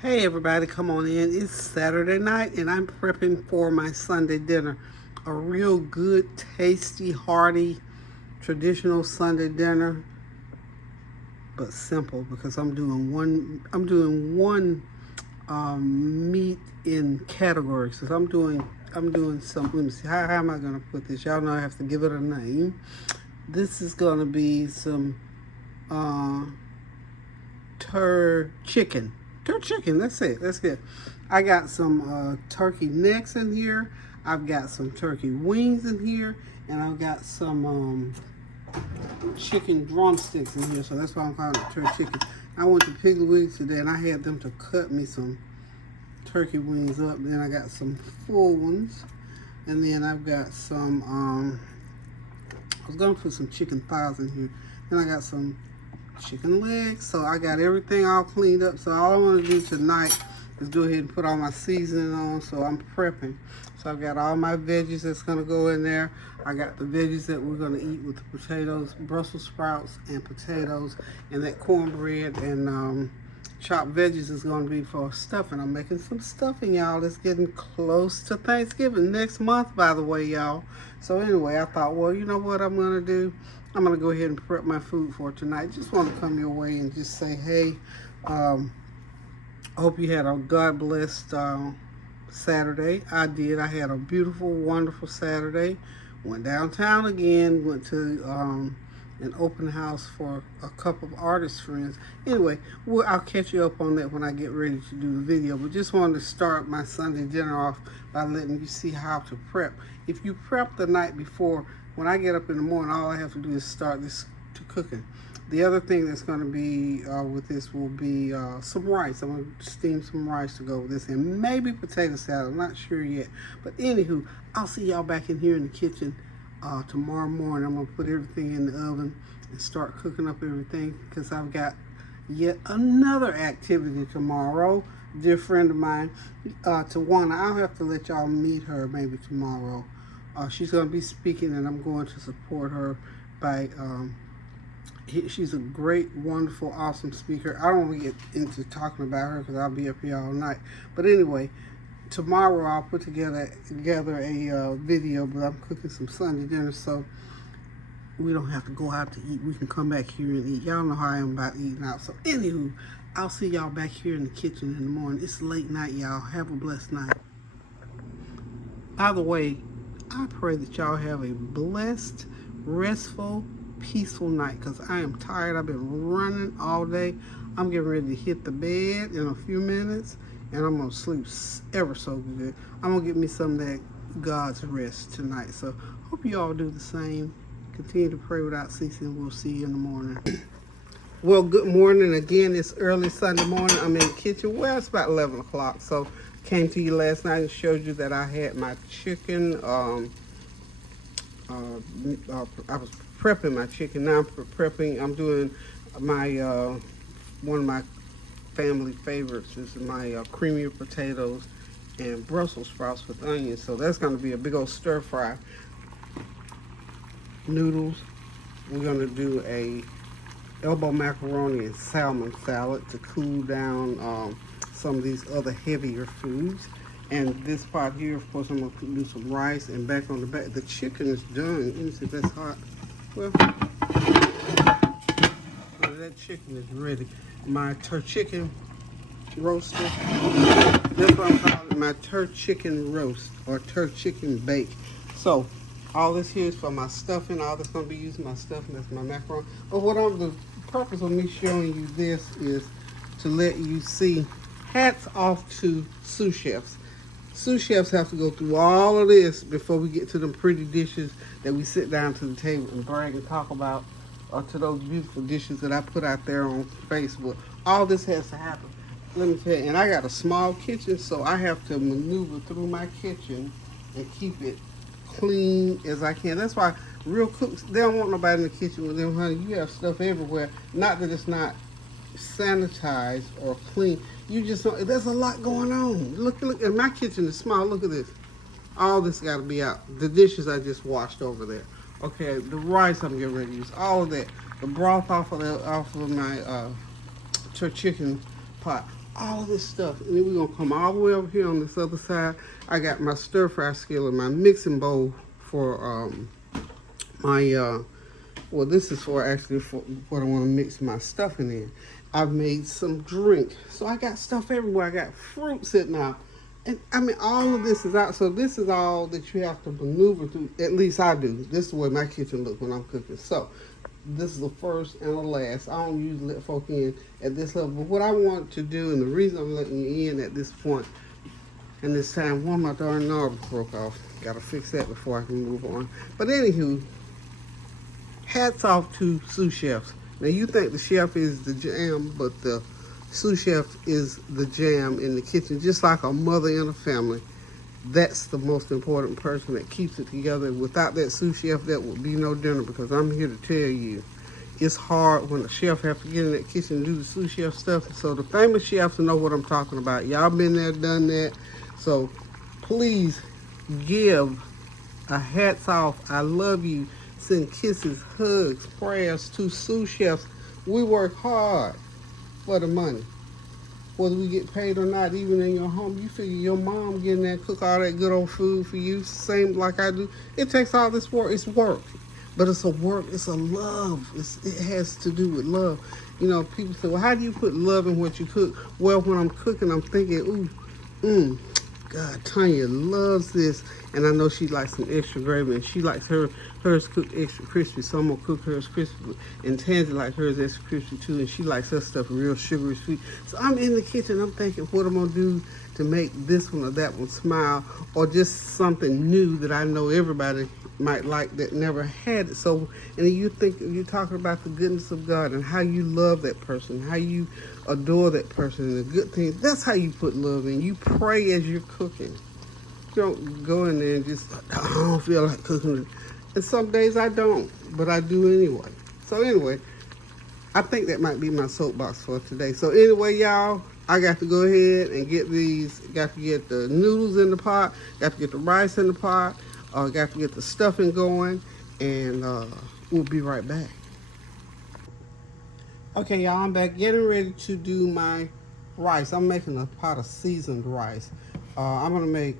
Hey everybody, come on in. It's Saturday night and I'm prepping for my Sunday dinner. A real good, tasty, hearty, traditional Sunday dinner, but simple because I'm doing one meat in categories. So I'm doing some, let me see, how am I gonna put this? Y'all know I have to give it a name. This is gonna be some uh TurChicken. TurChicken, that's it. That's it. I got some turkey necks in here. I've got some turkey wings in here. And I've got some chicken drumsticks in here. So that's why I'm calling it TurChicken. I went to Piggly Wiggly today and I had them to cut me some turkey wings up. Then I got some full ones. And then I've got some, I was going to put some chicken thighs in here. Then I got some chicken legs. So I got everything all cleaned up. So all I want to do tonight is go ahead and put all my seasoning on. So I'm prepping. So I've got all my veggies that's going to go in there. I got the veggies that we're going to eat with the potatoes, Brussel sprouts and potatoes, and that cornbread and chopped veggies is going to be for stuffing. I'm making some stuffing, y'all. It's getting close to Thanksgiving next month, by the way, y'all. So anyway, I thought, well, you know what I'm going to do? I'm going to go ahead and prep my food for tonight. Just want to come your way and just say, hey, I hope you had a God-blessed Saturday. I did. I had a beautiful, wonderful Saturday. Went downtown again. Went to an open house for a couple of artist friends. Anyway, I'll catch you up on that when I get ready to do the video. But just wanted to start my Sunday dinner off by letting you see how to prep. If you prep the night before, when I get up in the morning, all I have to do is start this to cooking. The other thing that's going to be with this will be some rice. I'm going to steam some rice to go with this, and maybe potato salad. I'm not sure yet. But anywho, I'll see y'all back in here in the kitchen tomorrow morning. I'm going to put everything in the oven and start cooking up everything because I've got yet another activity tomorrow. Dear friend of mine, Tawana, I'll have to let y'all meet her maybe tomorrow. She's going to be speaking, and I'm going to support her by... she's a great, wonderful, awesome speaker. I don't want to get into talking about her because I'll be up here all night. But anyway, tomorrow I'll put together a video, but I'm cooking some Sunday dinner, so we don't have to go out to eat. We can come back here and eat. Y'all know how I am about eating out. So anywho, I'll see y'all back here in the kitchen in the morning. It's late night, y'all. Have a blessed night. By the way, I pray that y'all have a blessed, restful, peaceful night because I am tired. I've been running all day. I'm getting ready to hit the bed in a few minutes and I'm going to sleep ever so good. I'm going to get me some of that God's rest tonight. So hope you all do the same. Continue to pray without ceasing. We'll see you in the morning. Well, good morning again. It's early Sunday morning. I'm in the kitchen. Well, it's about 11 o'clock. So came to you last night and showed you that I had my chicken. I was prepping my chicken. Now I'm prepping. I'm doing my one of my family favorites is my creamy potatoes and Brussels sprouts with onions. So that's going to be a big old stir fry. Noodles. We're going to do a elbow macaroni and salmon salad to cool down some of these other heavier foods. And this pot here, of course, I'm going to do some rice. And back on the back, the chicken is done. Let me see if that's hot. Well, that chicken is ready. My TurChicken roaster. That's what I'm calling it, my TurChicken roast or TurChicken bake. So, all this here is for my stuffing. All that's going to be used my stuffing. That's my macaroni. But the purpose of me showing you this is to let you see. Hats off to sous chefs. Sous chefs have to go through all of this before we get to them pretty dishes that we sit down to the table and brag and talk about, or to those beautiful dishes that I put out there on Facebook. All this has to happen. Let me tell you, and I got a small kitchen, so I have to maneuver through my kitchen and keep it clean as I can. That's why real cooks, they don't want nobody in the kitchen with them, honey. You have stuff everywhere. Not that it's not sanitized or clean. You just don't, there's a lot going on. Look, and my kitchen is small. Look at this. All this got to be out. The dishes I just washed over there. Okay, the rice I'm getting ready to use. All of that. The broth off of my TurChicken pot. all of this stuff. And then we're gonna come all the way over here on this other side. I got my stir fry skillet, my mixing bowl for my well, this is for actually for what I want to mix my stuffing in. I've made some drink, so I got stuff everywhere. I got fruit sitting out, and I mean all of this is out. So this is all that you have to maneuver through. At least I do. This is the way my kitchen looks when I'm cooking. So this is the first and the last. I don't usually let folk in at this level, but what I want to do, and the reason I'm letting you in at this point and this time, one of my darn knobs broke off. Got to fix that before I can move on. But anywho, hats off to sous chefs. Now you think the chef is the jam, but the sous chef is the jam in the kitchen. Just like a mother in a family, that's the most important person that keeps it together. Without that sous chef, there would be no dinner, because I'm here to tell you, it's hard when a chef has to get in that kitchen and do the sous chef stuff. So the famous chefs know what I'm talking about. Y'all been there, done that. So please give a hats off, I love you, send kisses, hugs, prayers to sous chefs. We work hard for the money. Whether we get paid or not, even in your home, you figure your mom getting there, cook all that good old food for you, same like I do. It takes all this work. It's work, but it's a work. It's a love. It has to do with love. You know, people say, well, how do you put love in what you cook? Well, when I'm cooking, I'm thinking, ooh, God, Tanya loves this, and I know she likes some extra gravy, and she likes hers cooked extra crispy, so I'm gonna cook hers crispy, and Tansy likes hers extra crispy too, and she likes her stuff real sugary sweet. So I'm in the kitchen, I'm thinking what I'm gonna do to make this one or that one smile, or just something new that I know everybody might like that never had it. So, and then you think, you're talking about the goodness of God and how you love that person, how you adore that person, and the good things. That's how you put love in. You pray as you're cooking. You don't go in there and just, I don't feel like cooking. And some days I don't, but I do anyway. So anyway, I think that might be my soapbox for today. So anyway, y'all, I got to go ahead and get these, got to get the noodles in the pot, got to get the rice in the pot, got to get the stuffing going, and we'll be right back. Okay, y'all, I'm back getting ready to do my rice. I'm making a pot of seasoned rice. I'm going to make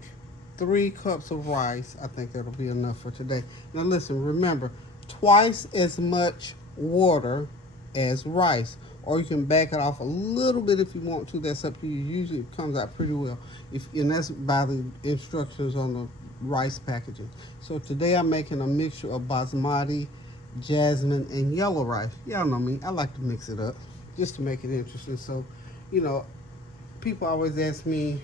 3 cups of rice. I think that'll be enough for today. Now listen, remember, twice as much water as rice, or you can back it off a little bit if you want to. That's up to you. Usually it comes out pretty well, and that's by the instructions on the rice packaging. So today I'm making a mixture of basmati, jasmine, and yellow rice. Y'all know me, I like to mix it up just to make it interesting. So, you know, people always ask me,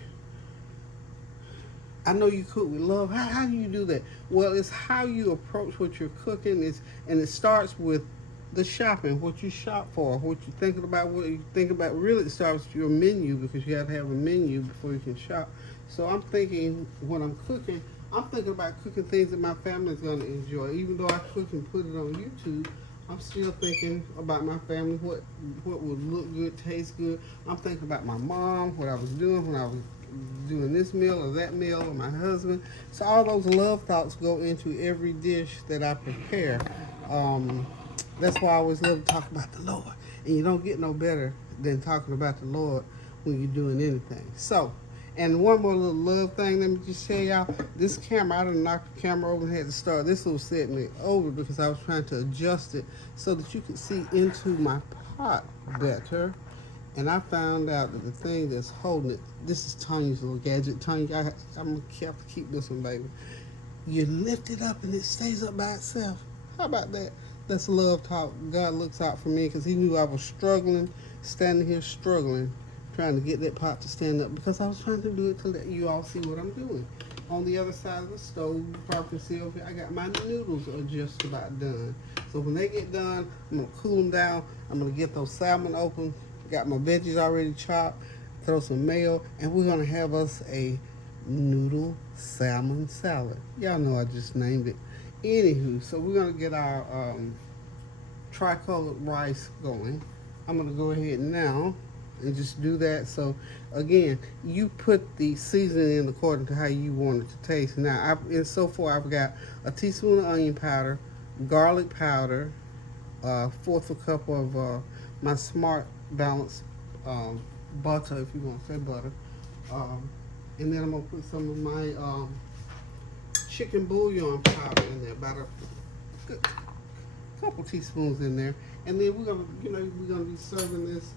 I know you cook with love. How do you do that? Well, it's how you approach what you're cooking. And it starts with the shopping, what you shop for, what you're thinking about, what you think about. Really, it starts with your menu, because you have to have a menu before you can shop. So I'm thinking, when I'm cooking, I'm thinking about cooking things that my family's going to enjoy. Even though I cook and put it on YouTube, I'm still thinking about my family, what would look good, taste good. I'm thinking about my mom, what I was doing when I was doing this meal or that meal, or my husband. So all those love thoughts go into every dish that I prepare. That's why I always love to talk about the Lord. And you don't get no better than talking about the Lord when you're doing anything. So, and one more little love thing, let me just tell y'all, this camera, I done knocked the camera over and had to start this little segment over because I was trying to adjust it so that you could see into my pot better. And I found out that the thing that's holding it, this is Tanya's little gadget. Tanya, I'm going to have to keep this one, baby. You lift it up and it stays up by itself. How about that? That's love talk. God looks out for me because he knew I was struggling, standing here struggling, trying to get that pot to stand up, because I was trying to do it to let you all see what I'm doing. On the other side of the stove, you probably can see over here, I got my noodles are just about done. So when they get done, I'm going to cool them down. I'm going to get those salmon open. Got my veggies already chopped. Throw some mayo, and we're going to have us a noodle salmon salad. Y'all know I just named it. Anywho, so we're going to get our tricolored rice going. I'm going to go ahead now and just do that. So again, you put the seasoning in according to how you want it to taste. Now, so far I've got a teaspoon of onion powder, garlic powder, 1/4 cup of my Smart Balance butter, if you want to say butter. And then I'm gonna put some of my chicken bouillon powder in there, about a good couple teaspoons in there. And then we're gonna be serving this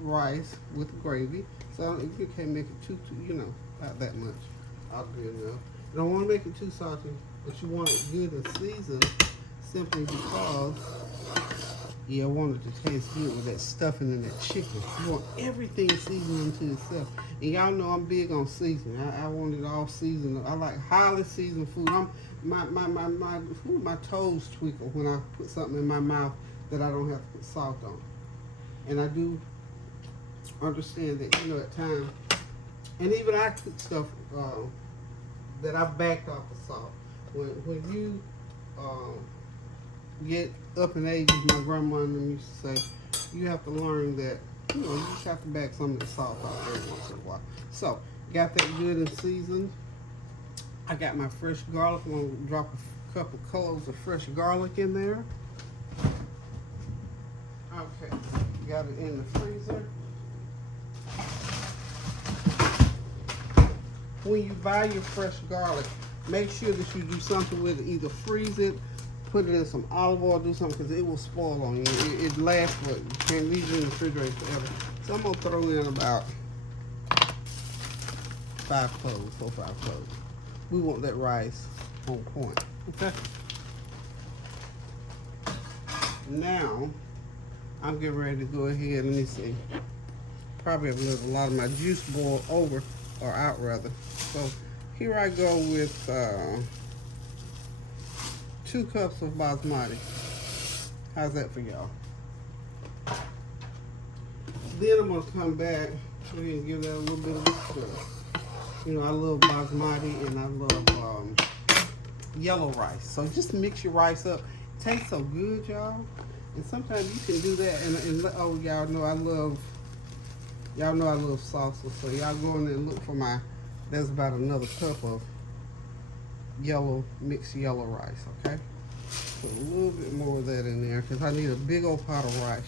rice with gravy. So you can't make it too not that much. I'll do enough. You don't want to make it too salty, but you want it good and seasoned, simply because you want it to taste good with that stuffing and that chicken. You want everything seasoned unto itself. And y'all know I'm big on seasoning. I want it all seasoned. I like highly seasoned food. My toes twinkle when I put something in my mouth that I don't have to put salt on. And I do understand that, at times, and even I cook stuff that I've backed off of salt. When you get up in age, as my grandma and them used to say, you have to learn that, you just have to back some of the salt off every once in a while. So, got that good and seasoned. I got my fresh garlic. I'm going to drop a couple cloves of fresh garlic in there. Okay, got it in the freezer. When you buy your fresh garlic, make sure that you do something with it. Either freeze it, put it in some olive oil, do something, because it will spoil on you. It lasts, but you can't leave it in the refrigerator forever. So I'm going to throw in about 4 or 5 cloves. We want that rice on point. Okay. Now, I'm getting ready to go ahead. Let me see. Probably have let a lot of my juice boil over, or out rather. So here I go with 2 cups of basmati. How's that for y'all? Then I'm gonna come back and give that a little bit of a stir. I love basmati and I love yellow rice. So just mix your rice up. It tastes so good, y'all. And sometimes you can do that. And oh, y'all know I love salsa. So y'all go in there and look for there's about another cup of mixed yellow rice, okay? Put a little bit more of that in there because I need a big old pot of rice.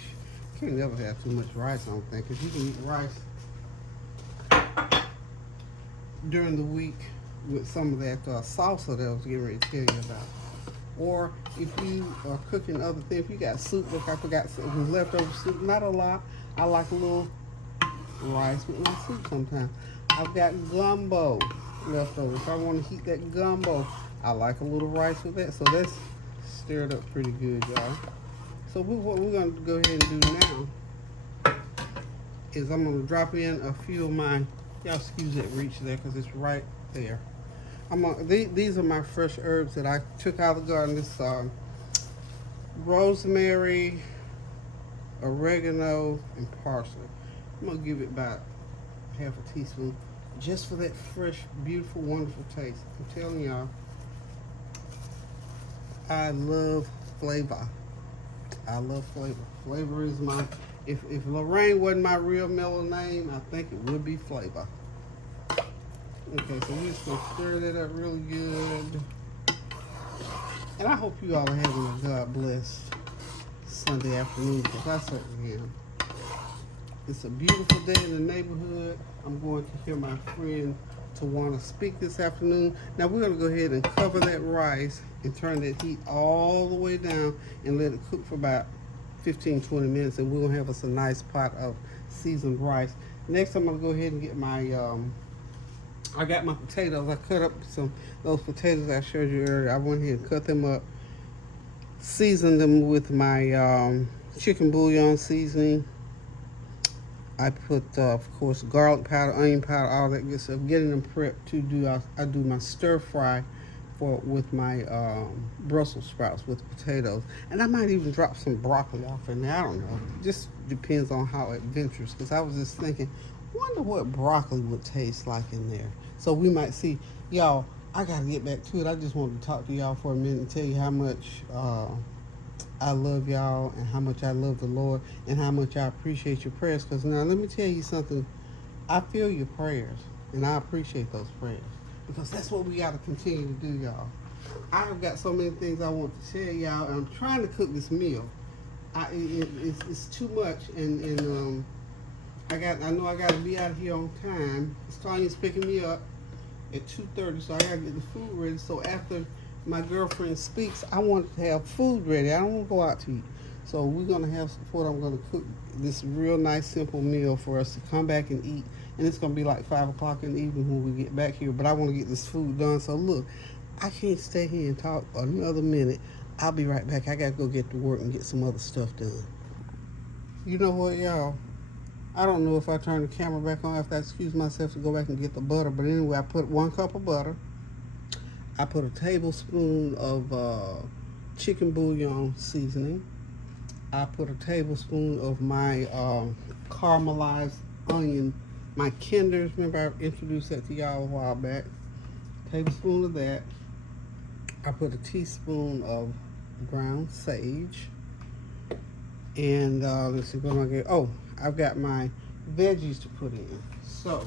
You can't never have too much rice, I don't think, because you can eat rice during the week with some of that salsa that I was getting ready to tell you about. Or if you are cooking other things, if you got soup, look, I forgot some leftover soup, not a lot. I like a little rice with my soup sometimes. I've got gumbo left over. If I want to heat that gumbo, I like a little rice with that. So that's stirred up pretty good, y'all. So what we're going to go ahead and do now is I'm going to drop in a few of my, y'all excuse that reach there because it's right there. These are my fresh herbs that I took out of the garden. This rosemary, oregano, and parsley. I'm going to give it about half a teaspoon just for that fresh, beautiful, wonderful taste. I'm telling y'all, I love flavor. I love flavor. Flavor is my, if Lorraine wasn't my real middle name, I think it would be Flavor. Okay, so we're just going to stir that up really good. And I hope you all are having a God-blessed Sunday afternoon, because I certainly am. It's a beautiful day in the neighborhood. I'm going to hear my friend Tawana speak this afternoon. Now we're going to go ahead and cover that rice and turn that heat all the way down and let it cook for about 15-20 minutes, and we're going to have us a nice pot of seasoned rice. Next, I'm going to go ahead and get my I got my potatoes. I cut up those potatoes I showed you earlier. I went ahead and cut them up, seasoned them with my chicken bouillon seasoning. I put, of course, garlic powder, onion powder, all that good stuff. Getting them prepped to do. I do my stir fry with my Brussels sprouts with potatoes, and I might even drop some broccoli off in there. I don't know. Just depends on how adventurous. Because I was just thinking, wonder what broccoli would taste like in there. So we might see. Y'all, I got to get back to it. I just wanted to talk to y'all for a minute and tell you how much I love y'all and how much I love the Lord and how much I appreciate your prayers. Because now let me tell you something. I feel your prayers and I appreciate those prayers, because that's what we got to continue to do, y'all. I've got so many things I want to tell y'all, and I'm trying to cook this meal. It's too much, and I know I gotta be out of here on time. Tanya's picking me up at 2:30, so I gotta get the food ready. So after my girlfriend speaks, I want to have food ready. I don't want to go out to eat. So we're gonna have what I'm gonna cook this real nice simple meal for us to come back and eat. And it's gonna be like 5 o'clock in the evening when we get back here. But I want to get this food done. So look, I can't stay here and talk another minute. I'll be right back. I gotta go get to work and get some other stuff done. You know what, y'all? I don't know if I turn the camera back on after I excuse myself to go back and get the butter. But anyway, I put 1 cup of butter. I put a tablespoon of chicken bouillon seasoning. I put a tablespoon of my caramelized onion, my Kinders. Remember I introduced that to y'all a while back. Tablespoon of that. I put a teaspoon of ground sage. And let's see what am I get. Oh, I've got my veggies to put in. So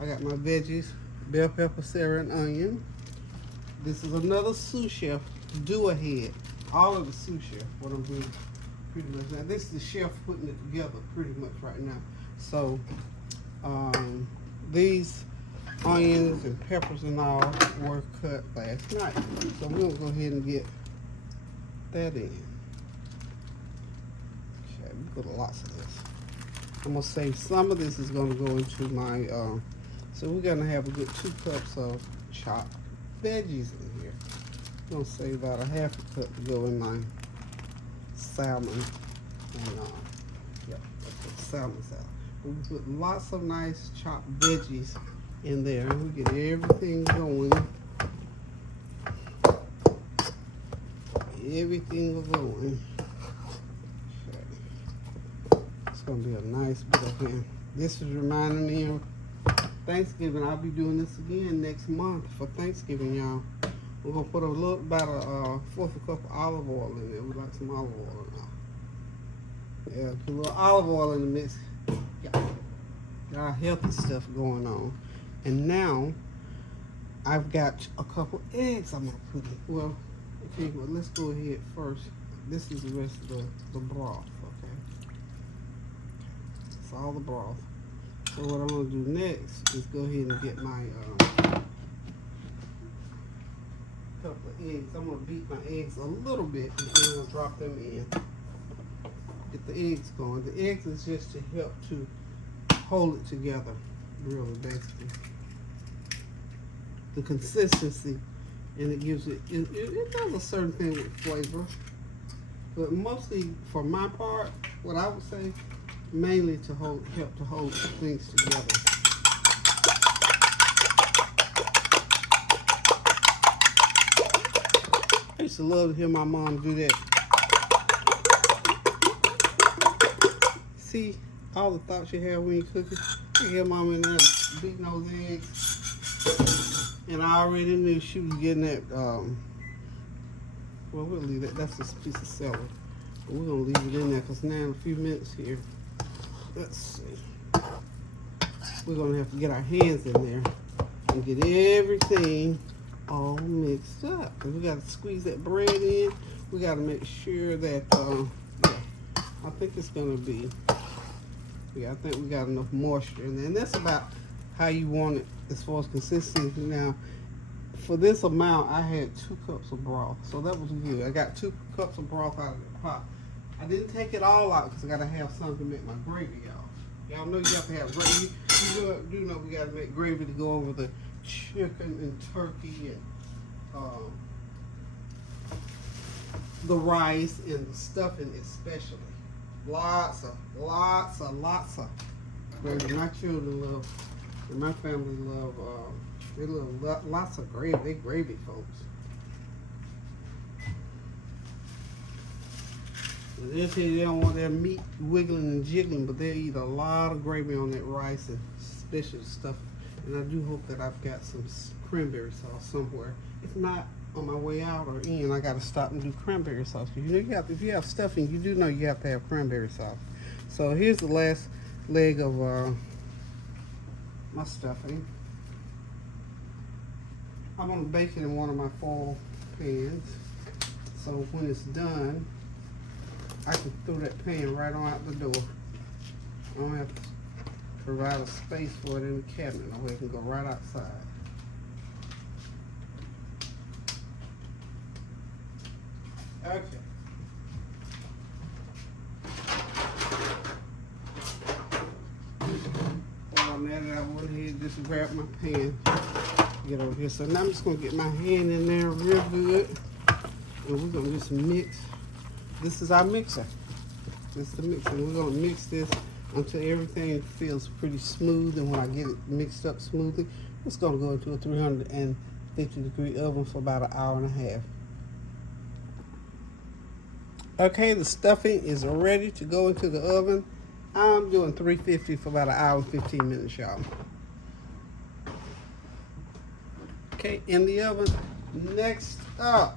I got my veggies: bell pepper, celery, and onion. This is another sous chef do ahead. All of the sous chef, what I'm doing pretty much now. This is the chef putting it together pretty much right now. So these onions and peppers and all were cut last night. So we're gonna go ahead and get that in. Okay, we put lots of this. I'm gonna save some of this is gonna go into my so we're gonna have a good 2 cups of chopped veggies in here. I'm gonna save about a half a cup to go in my salmon and salmon salad. We put lots of nice chopped veggies in there and we get everything going. Everything going. Okay. It's gonna be a nice bit of ham. This is reminding me of Thanksgiving. I'll be doing this again next month for Thanksgiving, y'all. We're gonna put about a 4th cup of olive oil in there. We like some olive oil now. Yeah, put a little olive oil in the mix. Yeah, got our healthy stuff going on. And now I've got a couple eggs I'm gonna put in. Well, okay, well let's go ahead first. This is the rest of the broth, okay? It's all the broth. So what I'm gonna do next is go ahead and get my couple of eggs. I'm gonna beat my eggs a little bit and then I'm gonna drop them in. Get the eggs going. The eggs is just to help to hold it together, really, basically. The consistency, and it gives it does a certain thing with flavor. But mostly, for my part, what I would say, mainly to help to hold things together. I used to love to hear my mom do that. See all the thoughts you have when you're cooking. You hear mom in there beating those eggs, and I already knew she was getting that. Well, we'll leave that. That's just a piece of celery. But we're gonna leave it in there because now in a few minutes here. Let's see. We're gonna have to get our hands in there and get everything all mixed up. And we gotta squeeze that bread in. We gotta make sure that yeah, I think it's gonna be. Yeah, I think we got enough moisture in there, and that's about how you want it as far as consistency. Now, for this amount, I had 2 cups of broth, so that was good. I got 2 cups of broth out of the pot. I didn't take it all out because I gotta have something to make my gravy, y'all. Y'all know you have to have gravy. You do know we gotta make gravy to go over the chicken and turkey and the rice and the stuffing especially. Lots of gravy. My children love, and my family love, they love lots of gravy. They gravy folks. They'll tell you they don't want their meat wiggling and jiggling, but they eat a lot of gravy on that rice and special stuff. And I do hope that I've got some cranberry sauce somewhere. If not, on my way out or in, I got to stop and do cranberry sauce. You know, if you have stuffing, you do know you have to have cranberry sauce. So here's the last leg of my stuffing. I'm going to bake it in one of my foil pans. So when it's done, I can throw that pan right on out the door. I don't have to provide a space for it in the cabinet. That way it can go right outside. Okay. While I'm at it, I went ahead and just grab my pan. Get over here. So now I'm just gonna get my hand in there real good. And we're gonna just mix. This is our mixer. This is the mixer. We're gonna mix this until everything feels pretty smooth. And when I get it mixed up smoothly, it's gonna go into a 350-degree oven for about an hour and a half. Okay, the stuffing is ready to go into the oven. I'm doing 350 for about an hour and 15 minutes, y'all. Okay, in the oven. Next up,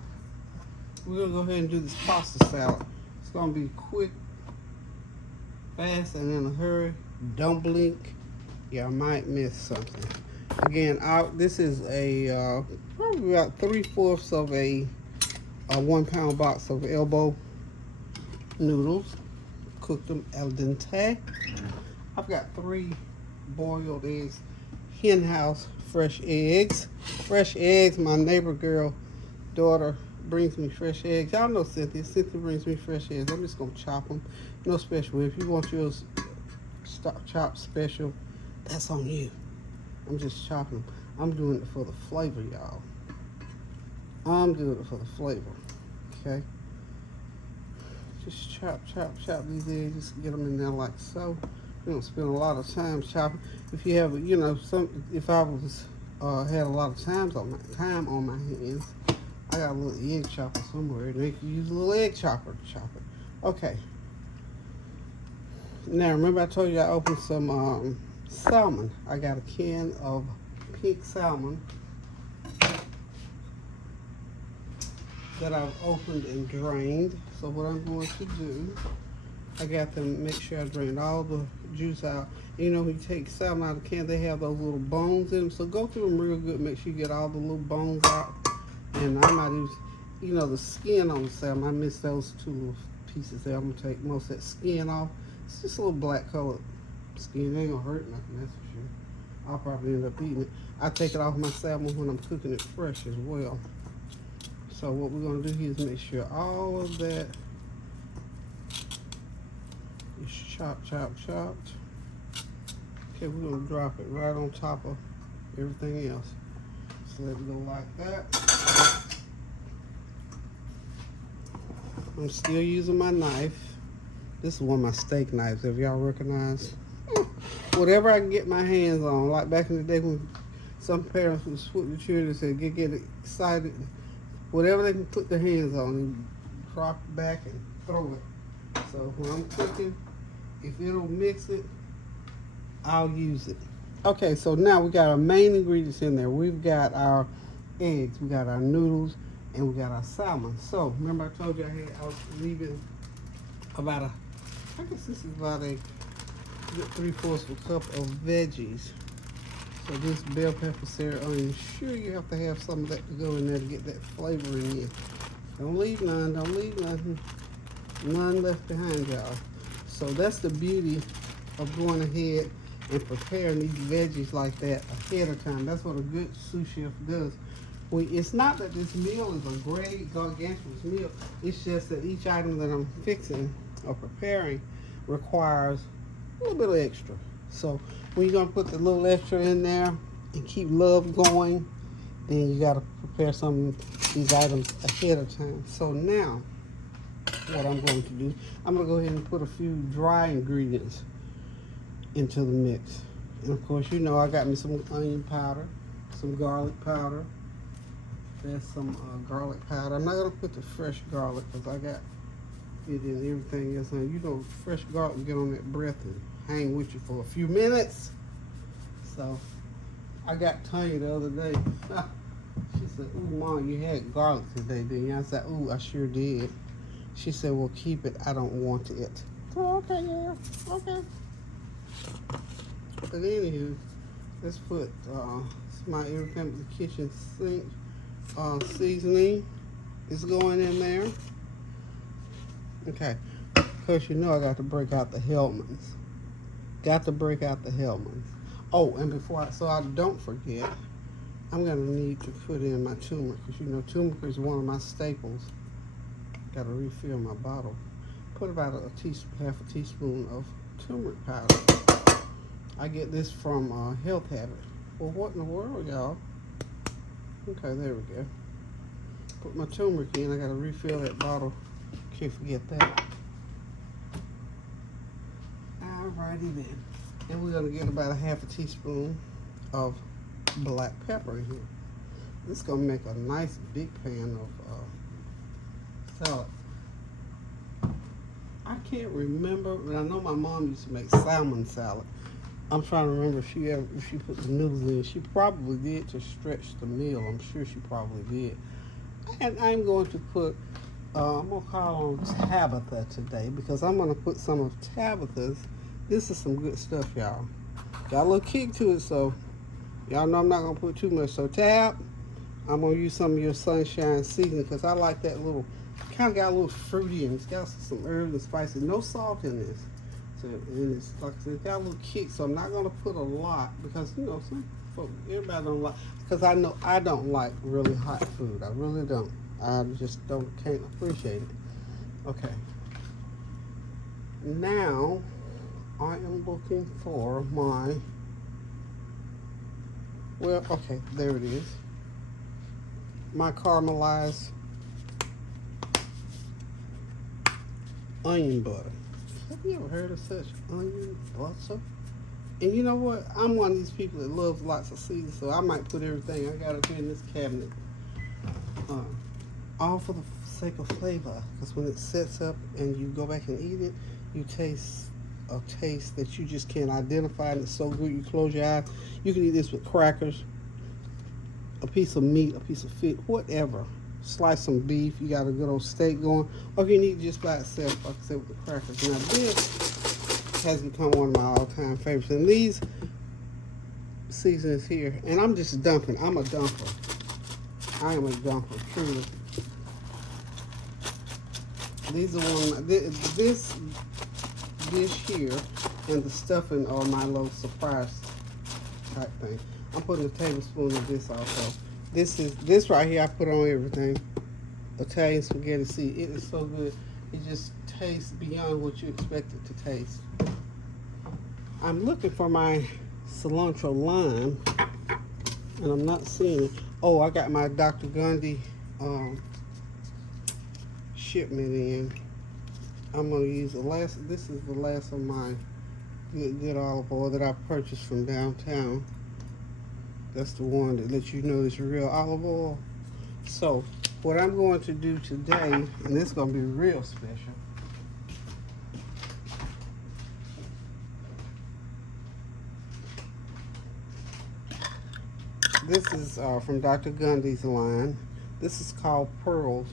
we're gonna go ahead and do this pasta salad. It's gonna be quick, fast, and in a hurry. Don't blink. Y'all might miss something. Again, this is a probably about 3/4 of a 1 pound box of elbow noodles. Cooked them al dente. I've got 3 boiled eggs, hen house fresh eggs. Fresh eggs, my neighbor girl daughter brings me fresh eggs. Y'all know Cynthia. Cynthia brings me fresh eggs. I'm just gonna chop them. No special way. If you want yours chopped special, that's on you. I'm just chopping them. I'm doing it for the flavor, y'all. I'm doing it for the flavor. Okay. Just chop these eggs. Just get them in there like so. You don't spend a lot of time chopping. If you have, you know, if I was had a lot of time on my hands, I got a little egg chopper somewhere, and they can use a little egg chopper to chop it. Okay. Now remember I told you I opened some salmon. I got a can of pink salmon that I've opened and drained. So what I'm going to do, I got to make sure I drained all the juice out. You know, when you take salmon out of the can, they have those little bones in them. So go through them real good. Make sure you get all the little bones out. And I might use, you know, the skin on the salmon. I missed those 2 little pieces there. I'm gonna take most of that skin off. It's just a little black colored skin. It ain't gonna hurt nothing, that's for sure. I'll probably end up eating it. I take it off my salmon when I'm cooking it fresh as well. So what we're gonna do here is make sure all of that is chopped. Okay, we're gonna drop it right on top of everything else. So let it go like that. I'm still using my knife. This is one of my steak knives, if y'all recognize. Whatever I can get my hands on, like back in the day when some parents would swoop the children and say, get excited. Whatever they can put their hands on, and drop it back and throw it. So when I'm cooking, if it'll mix it, I'll use it. Okay, so now we got our main ingredients in there. We've got our eggs, we got our noodles, and we got our salmon. So remember I told you I was leaving about I guess this is about a 3/4 of a cup of veggies. So this bell pepper, celery, onion, sure you have to have some of that to go in there to get that flavor in you. Don't leave none, don't leave nothing. None left behind, y'all. So that's the beauty of going ahead and preparing these veggies like that ahead of time. That's what a good sous chef does. It's not that this meal is a great, gargantuous meal. It's just that each item that I'm fixing or preparing requires a little bit of extra. So when you're gonna put the little extra in there and keep love going, then you gotta prepare some of these items ahead of time. So now, what I'm going to do, I'm gonna go ahead and put a few dry ingredients into the mix. And of course, you know I got me some onion powder, some garlic powder. There's some garlic powder. I'm not gonna put the fresh garlic because I got it in everything else. And you know, fresh garlic will get on that breath and hang with you for a few minutes. So I got Tanya the other day. She said, "Ooh, Mom, you had garlic today, didn't you?" I said, "Ooh, I sure did." She said, "Well, keep it. I don't want it." Oh, okay, yeah, okay. But anywho, let's put my everything with the kitchen sink seasoning is going in there. Okay, of course you know I got to break out the Hellmann's. Got to break out the Hellmann's. Oh, and so I don't forget, I'm gonna need to put in my turmeric, because you know turmeric is one of my staples. Gotta refill my bottle. Put about half a teaspoon of turmeric powder. I get this from Health Habit. Well, what in the world, y'all? Okay, there we go. Put my turmeric in. I gotta refill that bottle. Can't forget that. Alrighty then. And we're gonna get about a half a teaspoon of black pepper in here. This is gonna make a nice big pan of salad. I can't remember, but I know my mom used to make salmon salad. I'm trying to remember if she put the noodles in. She probably did to stretch the meal. I'm sure she probably did. And I'm going to put, I'm going to call on Tabitha today, because I'm going to put some of Tabitha's. This is some good stuff, y'all. Got a little kick to it, so y'all know I'm not going to put too much. So Tab, I'm going to use some of your sunshine seasoning, because I like that little, kind of got a little fruity, and it's got some herbs and spices. No salt in this. So, and it's like I said, it's got a little kick, so I'm not going to put a lot, because, you know, some folks, everybody don't like, because I know I don't like really hot food. I really don't. I just can't appreciate it. Okay. Now, I am looking for my, well, okay, there it is. My caramelized onion butter. Have you ever heard of such onion butter? And you know what? I'm one of these people that loves lots of seasoning, so I might put everything I got up here in this cabinet. All for the sake of flavor. Because when it sets up and you go back and eat it, you taste a taste that you just can't identify, and it's so good you close your eyes. You can eat this with crackers, a piece of meat, a piece of fish, whatever. Slice some beef, you got a good old steak going, or you can eat it just by itself, like I said, with the crackers. Now this has become one of my all-time favorites, and these seasonings here, and I'm just dumping. I'm a dumper. I am a dumper, truly. These are one. This dish here and the stuffing are my little surprise type thing. I'm putting a tablespoon of this also. This right here I put on everything. Italian spaghetti. See, it is so good. It just tastes beyond what you expect it to taste. I'm looking for my cilantro lime, and I'm not seeing it. Oh, I got my Dr. Gundy shipment in. I'm gonna use this is the last of my good olive oil that I purchased from downtown. That's the one that lets you know it's real olive oil. So what I'm going to do today, and this is gonna be real special. This is from Dr. Gundy's line. This is called Pearls.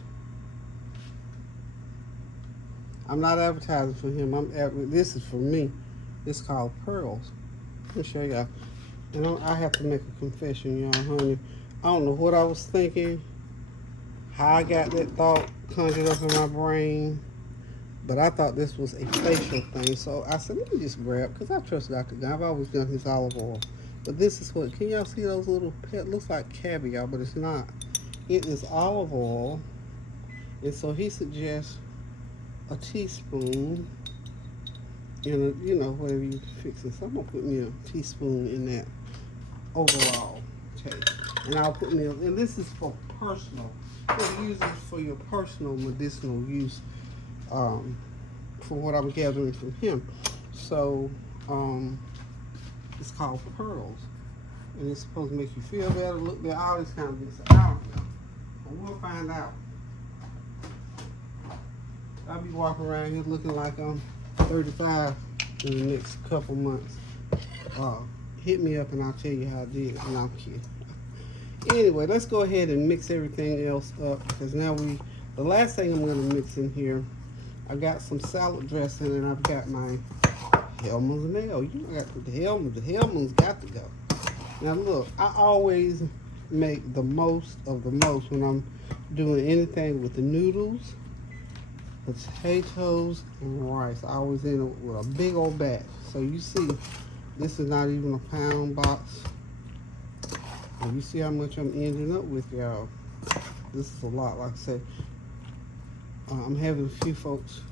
I'm not advertising for him. This is for me. It's called Pearls. Let me show y'all. And I have to make a confession, y'all, honey. I don't know what I was thinking, how I got that thought conjured up in my brain, but I thought this was a facial thing. So I said, let me just grab, because I trust Dr. Gundy. I've always done his olive oil. But this is what, can y'all see those little pet, looks like caviar, but it's not. It is olive oil. And so he suggests a teaspoon in a, you know, whatever you fix it. So I'm gonna put me a teaspoon in that overall taste. And I'll put me, and this is for personal. You use it for your personal medicinal use, for what I'm gathering from him. So, it's called Pearls. And it's supposed to make you feel better, look better, all this kind of things. I don't know. But we'll find out. I'll be walking around here looking like I'm 35 in the next couple months. Hit me up and I'll tell you how I did. And I'm kidding. Anyway, let's go ahead and mix everything else up, because now the last thing I'm going to mix in here, I got some salad dressing, and I've got my Hellmann's mayo. You know, I got the Hellmann's got to go. Now look, I always make the most of the most when I'm doing anything with the noodles, potatoes, and rice. I always end up with a big old batch. So you see, this is not even a pound box. And you see how much I'm ending up with, y'all. This is a lot, like I said. I'm having a few folks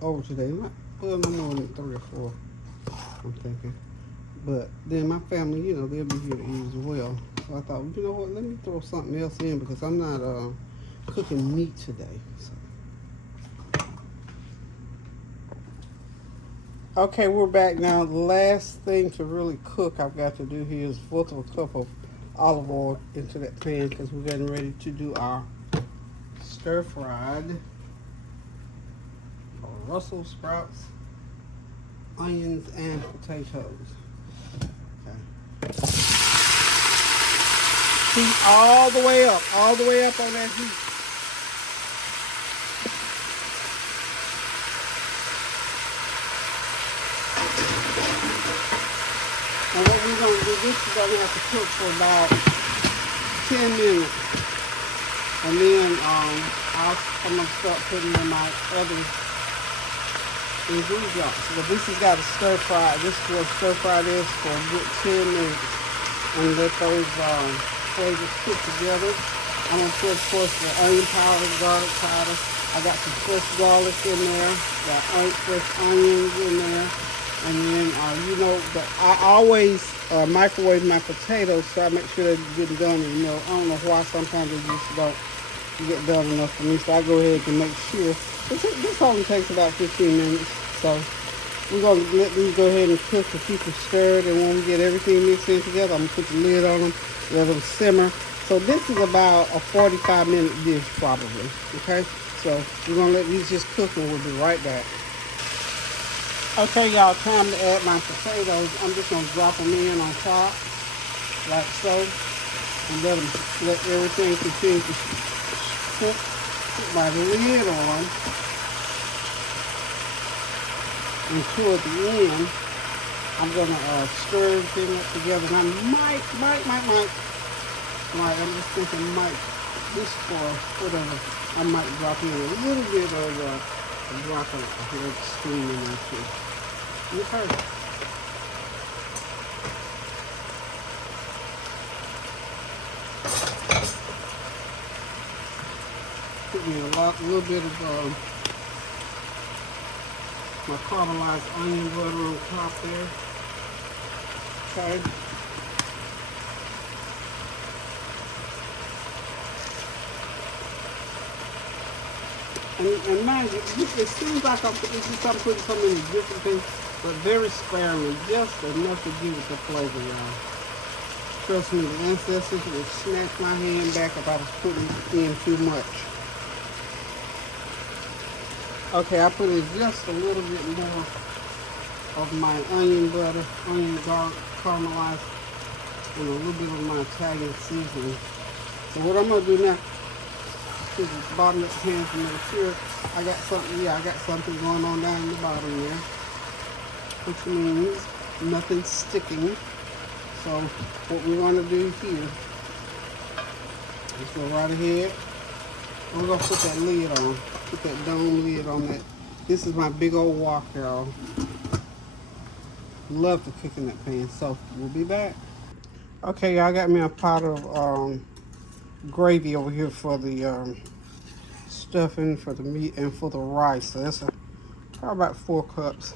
over today. Well, no more than 3 or 4, I'm thinking. But then my family, you know, they'll be here to eat as well. So I thought, you know what, let me throw something else in because I'm not cooking meat today. So. Okay, we're back now. The last thing to really cook I've got to do here is filter a cup of olive oil into that pan because we're getting ready to do our stir-fried Brussel sprouts, onions, and potatoes. Okay. Heat all the way up on that heat. And what we're going to do, this is going to have to cook for about 10 minutes. And then I'm going to start putting in my other ingredients. But this has got to stir fry. This is what stir fry is for a good 10 minutes. And let those flavors cook together. I'm going to put, of course, the onion powder, garlic powder. I got some fresh garlic in there. Got fresh onions in there. And then, you know, I always microwave my potatoes so I make sure they're getting done. And, you know, I don't know why sometimes they just don't get done enough for me. So I go ahead and make sure. This only takes about 15 minutes. So we're going to let these go ahead and cook and keep them stirred. And when we get everything mixed in together, I'm going to put the lid on them, let them simmer. So this is about a 45-minute dish probably. Okay? So we're going to let these just cook and we'll be right back. Okay, y'all, time to add my potatoes. I'm just going to drop them in on top, like so, and let everything continue to cook. Put my lid on, and toward the end, I'm going to stir everything up together. And I might, I'm just thinking just for whatever, I might drop in a little bit of a drop of a little steam in there too. Okay. Put me a little bit of my caramelized onion butter on top there. Okay. And mind you, it seems like I'm putting so many different things, but very sparingly, just enough to give it the flavor, y'all. Trust me, the ancestors would snatch my hand back if I was putting in too much. Okay, I put in just a little bit more of my onion butter, onion garlic, caramelized, and a little bit of my Italian seasoning. So what I'm going to do now, to the bottom of the pan to make sure I got something going on down in the bottom there, which means nothing's sticking. So what we're going to do here is go right ahead. We're going to put that lid on, put that dome lid on that. This is my big old wok, y'all. Love to cook in that pan. So we'll be back. Okay, y'all, got me a pot of gravy over here for the stuffing, for the meat, and for the rice. So that's probably about 4 cups.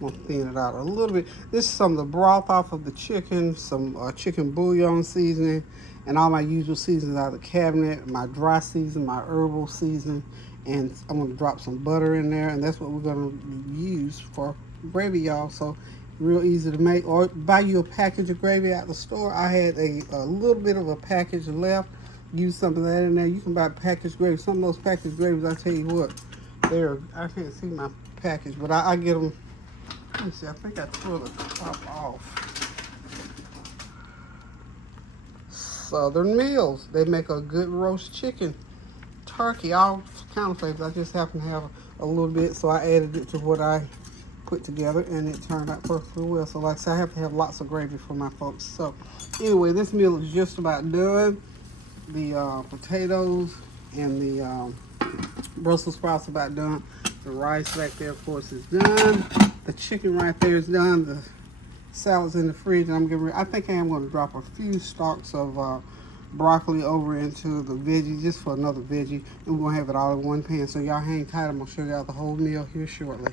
I'm gonna thin it out a little bit. This is some of the broth off of the chicken, some chicken bouillon seasoning, and all my usual seasonings out of the cabinet, my dry season, my herbal season, and I'm gonna drop some butter in there, and that's what we're gonna use for gravy, y'all. So real easy to make. Or buy you a package of gravy at the store. I had a little bit of a package left. Use some of that in there. You can buy packaged gravy. Some of those packaged gravies, I tell you what, I can't see my package, but I get them. Let me see, I think I tore the top off. Southern Meals. They make a good roast chicken, turkey, all kind of flavors. I just happen to have a little bit, so I added it to what I put together, and it turned out perfectly well. So like I said, I have to have lots of gravy for my folks. So anyway, this meal is just about done. The potatoes and the Brussels sprouts about done. The rice back there, of course, is done. The chicken right there is done. The salad's in the fridge. And I'm getting ready. I think I am going to drop a few stalks of broccoli over into the veggie, just for another veggie. And we're going to have it all in one pan. So y'all hang tight. I'm going to show y'all the whole meal here shortly.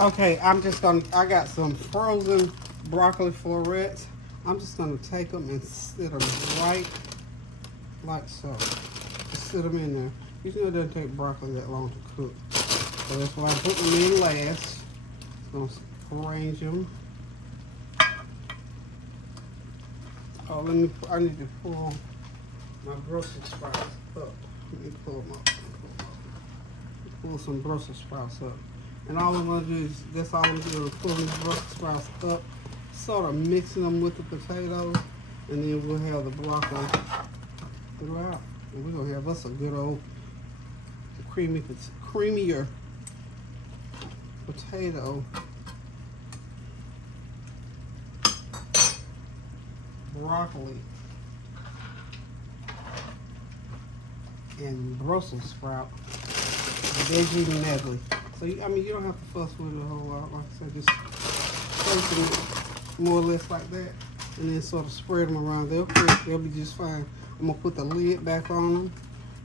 Okay, I got some frozen broccoli florets. I'm just going to take them and sit them right like so. Just sit them in there. Usually it doesn't take broccoli that long to cook. So that's why I put them in last. Going to arrange them. Oh, I need to pull my Brussel sprouts up. Let me pull them up. Pull some Brussel sprouts up. And all I'm going to do is, that's all I'm doing, is pulling these Brussel sprouts up, sort of mixing them with the potatoes, and then we'll have the broccoli throughout. And we're going to have us a good old creamier potato broccoli and Brussels sprout veggie medley. So, I mean, you don't have to fuss with it a whole lot. Like I said, just place them more or less like that, and then sort of spread them around. They'll be just fine. I'm going to put the lid back on them,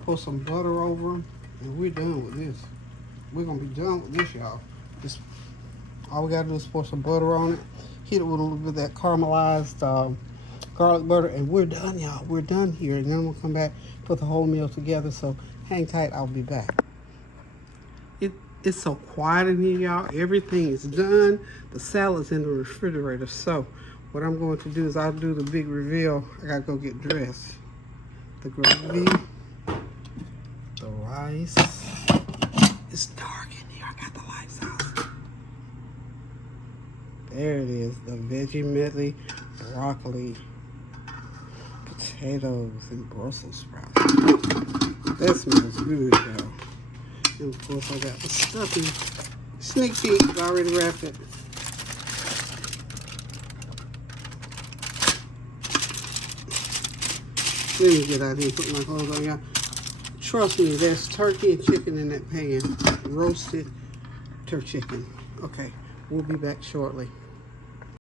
pour some butter over them, and we're done with this. We're going to be done with this, y'all. Just all we got to do is pour some butter on it, hit it with a little bit of that caramelized garlic butter, and we're done, y'all. We're done here, and then we'll come back, put the whole meal together. So hang tight. I'll be back. It's so quiet in here, y'all. Everything is done. The salad's in the refrigerator. So what I'm going to do is I'll do the big reveal. I gotta go get dressed. The gravy, the rice. It's dark in here. I got the lights out. There it is. The veggie medley, broccoli, potatoes, and Brussels sprouts. That smells good, y'all. And of course I got the stuffing. Sneak peek, I already wrapped it. Let me get out here and put my clothes on, y'all. Trust me, there's turkey and chicken in that pan. Roasted TurChicken. Okay, we'll be back shortly.